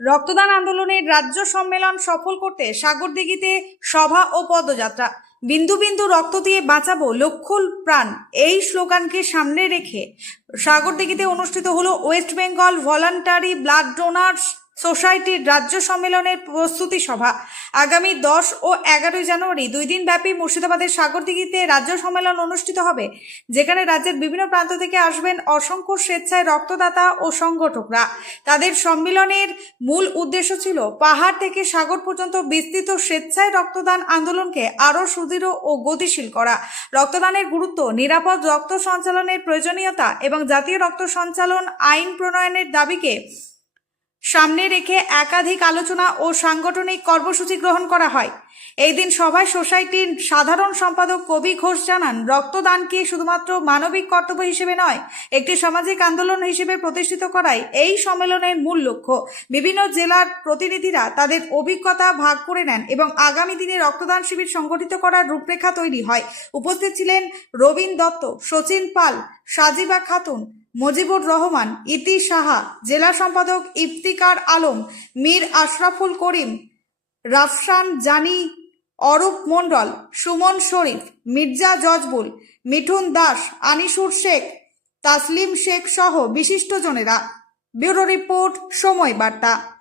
রক্তদান আন্দোলনের রাজ্য সম্মেলন সফল করতে সাগরদিঘিতে সভা ও পদযাত্রা। বিন্দু বিন্দু রক্ত দিয়ে বাঁচাবো লক্ষ প্রাণ। এই স্লোগানকে সামনে রেখে সাগরদিঘিতে অনুষ্ঠিত হলো west Bengal voluntary blood donors সোসাইটির রাজ্য সম্মেলনের প্রস্তুতি সভা। আগামী দশ ও এগারোই জানুয়ারি দুই দিন ব্যাপী মুর্শিদাবাদের সাগরদিঘিতে রাজ্য সম্মেলন অনুষ্ঠিত হবে, যেখানে রাজ্যের বিভিন্ন প্রান্ত থেকে আসবেন অসংখ্য স্বেচ্ছায় রক্তদাতা ও সংগঠকরা। তাদের সম্মেলনের মূল উদ্দেশ্য ছিল পাহাড় থেকে সাগর পর্যন্ত বিস্তৃত স্বেচ্ছায় রক্তদান আন্দোলনকে আরও সুদৃঢ় ও গতিশীল করা। রক্তদানের গুরুত্ব, নিরাপদ রক্ত সঞ্চালনের প্রয়োজনীয়তা এবং জাতীয় রক্ত সঞ্চালন আইন প্রণয়নের দাবিকে সামনে রেখে একাধিক আলোচনা ও সাংগঠনিক কর্মসূচি গ্রহণ করা হয়। এই দিন সভায় সোসাইটির সাধারণ সম্পাদক কবি ঘোষ জানান রক্তদানকে শুধুমাত্র মানবিক কর্তব্য হিসেবে নয়, একটি সামাজিক আন্দোলন হিসেবে প্রতিষ্ঠিত করাই এই সম্মেলনের মূল লক্ষ্য। বিভিন্ন জেলার প্রতিনিধিরা তাদের অভিজ্ঞতা ভাগ করে নেন এবং আগামী দিনে রক্তদান শিবির সংগঠিত করার রূপরেখা তৈরি হয়। উপস্থিত ছিলেন রবীন দত্ত, সচিন পাল, সাজিবা খাতুন মজিবুর রহমান, ইতি সাহা, জেলা সম্পাদক ইফতিকার আলম, মীর আশরাফুল করিম রাফসান জানি, অরূপ মণ্ডল, সুমন শরীফ, মির্জা জজবুল, মিঠুন দাস, আনিসুর শেখ, তাসলিম শেখ সহ বিশিষ্টজনেরা। ব্যুরো রিপোর্ট, সময় বার্তা।